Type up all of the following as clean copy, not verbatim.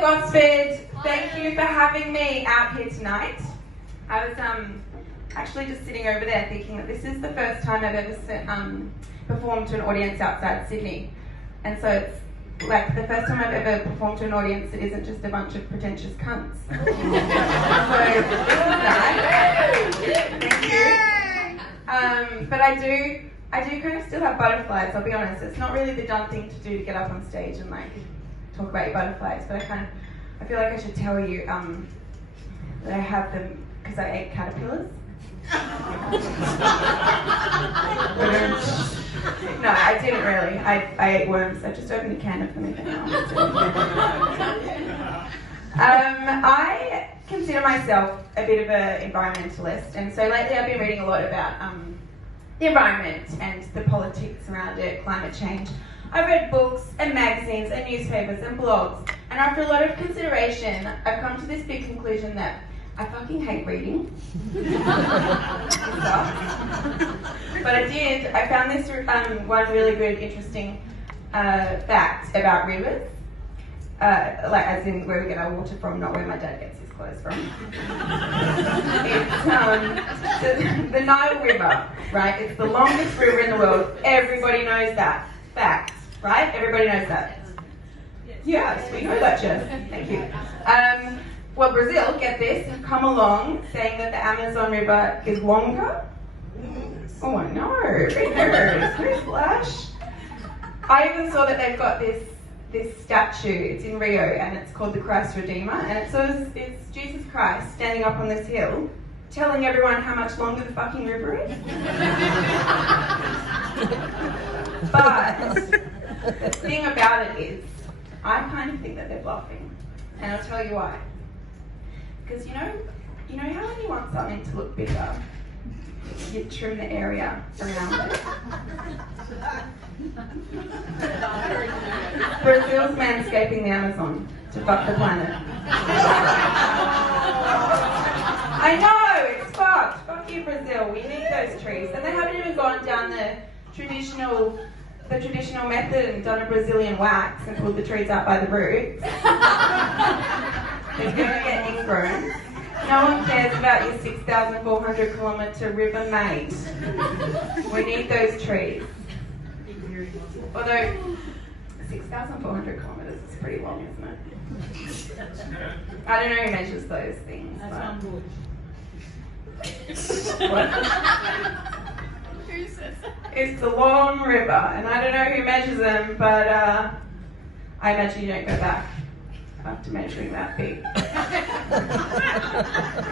Gosford, thank you for having me out here tonight. I was actually just sitting over there thinking that this is the first time I've ever performed to an audience outside Sydney. And so it's like the first time I've ever performed to an audience that isn't just a bunch of pretentious cunts. So this is nice. Thank you. But I do kind of still have butterflies, I'll be honest. It's not really the done thing to do to get up on stage and like talk about your butterflies, but I feel like I should tell you that I have them because I ate caterpillars. No, I didn't really. I ate worms. I just opened a can of them again. I consider myself a bit of an environmentalist, and so lately I've been reading a lot about the environment and the politics around it, climate change. I've read books and magazines and newspapers and blogs, and after a lot of consideration, I've come to this big conclusion that I fucking hate reading. But I found this one really good, interesting fact about rivers. Like as in where we get our water from, not where my dad gets his clothes from. It's the Nile River, right? It's the longest river in the world. Everybody knows that. Fact, right? Everybody knows that. Yes, we know that, Jess. Thank you. Well, Brazil, get this, have come along saying that the Amazon River is longer. Oh, I know. Who's Flash? I even saw that they've got this statue. It's in Rio, and it's called the Christ Redeemer, and it's Jesus Christ standing up on this hill, telling everyone how much longer the fucking river is. But the thing about it is, I kind of think that they're bluffing, and I'll tell you why. Because you know how when you want something to look bigger, you trim the area around it. Brazil's manscaping the Amazon to fuck the planet. I know, it's fucked. Fuck you, Brazil. We need those trees. And they haven't even gone down the traditional method and done a Brazilian wax and pulled the trees out by the roots. They're going to get ingrown. No one cares about your 6,400 kilometre river, mate. We need those trees. Although 6,400 kilometres is pretty long, isn't it? I don't know who measures those things. That's one bush. What? Who says that? It's a long river, and I don't know who measures them, but I imagine you don't go back after measuring that big.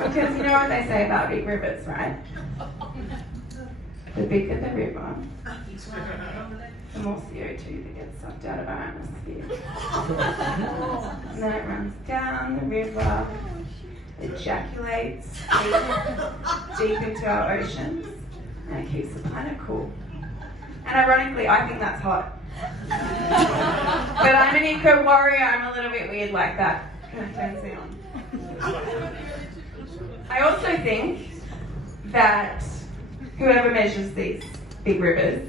Because you know what they say about big rivers, right? The bigger the river, the more CO2 that gets sucked out of our atmosphere. And then it runs down the river, ejaculates deep into our oceans, and it keeps the planet cool. And ironically, I think that's hot. But I'm an eco warrior, I'm a little bit weird like that. Turns me on. I also think that whoever measures these big rivers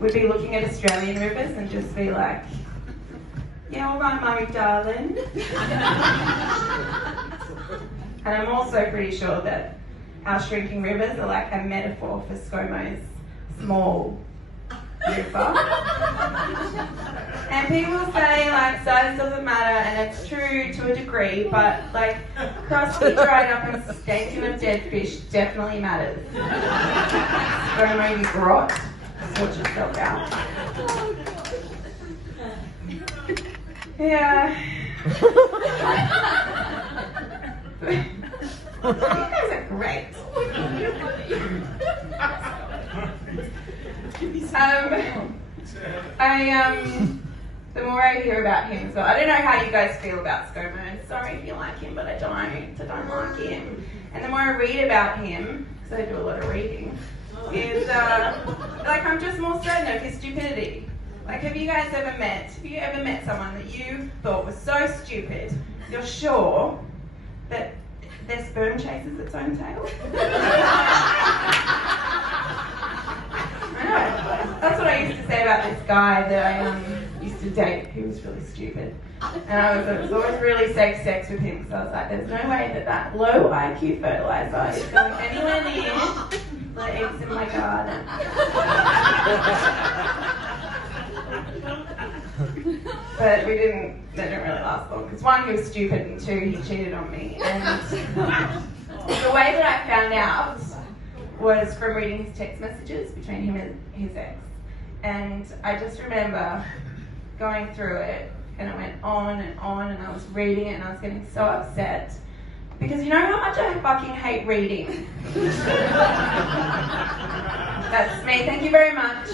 would be looking at Australian rivers and just be like, yeah, all right, mummy darling. And I'm also pretty sure that our shrinking rivers are like a metaphor for ScoMo's small river. And people say like size doesn't matter, and it's true to a degree, but like crusty, dried up and stinking of dead fish definitely matters. ScoMo, you grot, sort yourself out. Yeah. You guys are great. The more I hear about him as well, I don't know how you guys feel about ScoMo. Sorry if you like him, but I don't like him. And the more I read about him, because I do a lot of reading, is like I'm just more certain of his stupidity. Like, have you ever met someone that you thought was so stupid, you're sure that their sperm chases its own tail? I know. That's what I used to say about this guy that I used to date. He was really stupid. And it was always really safe sex with him, so I was like, there's no way that low IQ fertilizer is going anywhere near the eggs in my garden. But they didn't really last long, because one, he was stupid, and two, he cheated on me. And the way that I found out was from reading his text messages between him and his ex. And I just remember going through it, and it went on, and I was reading it, and I was getting so upset. Because you know how much I fucking hate reading? That's me, thank you very much.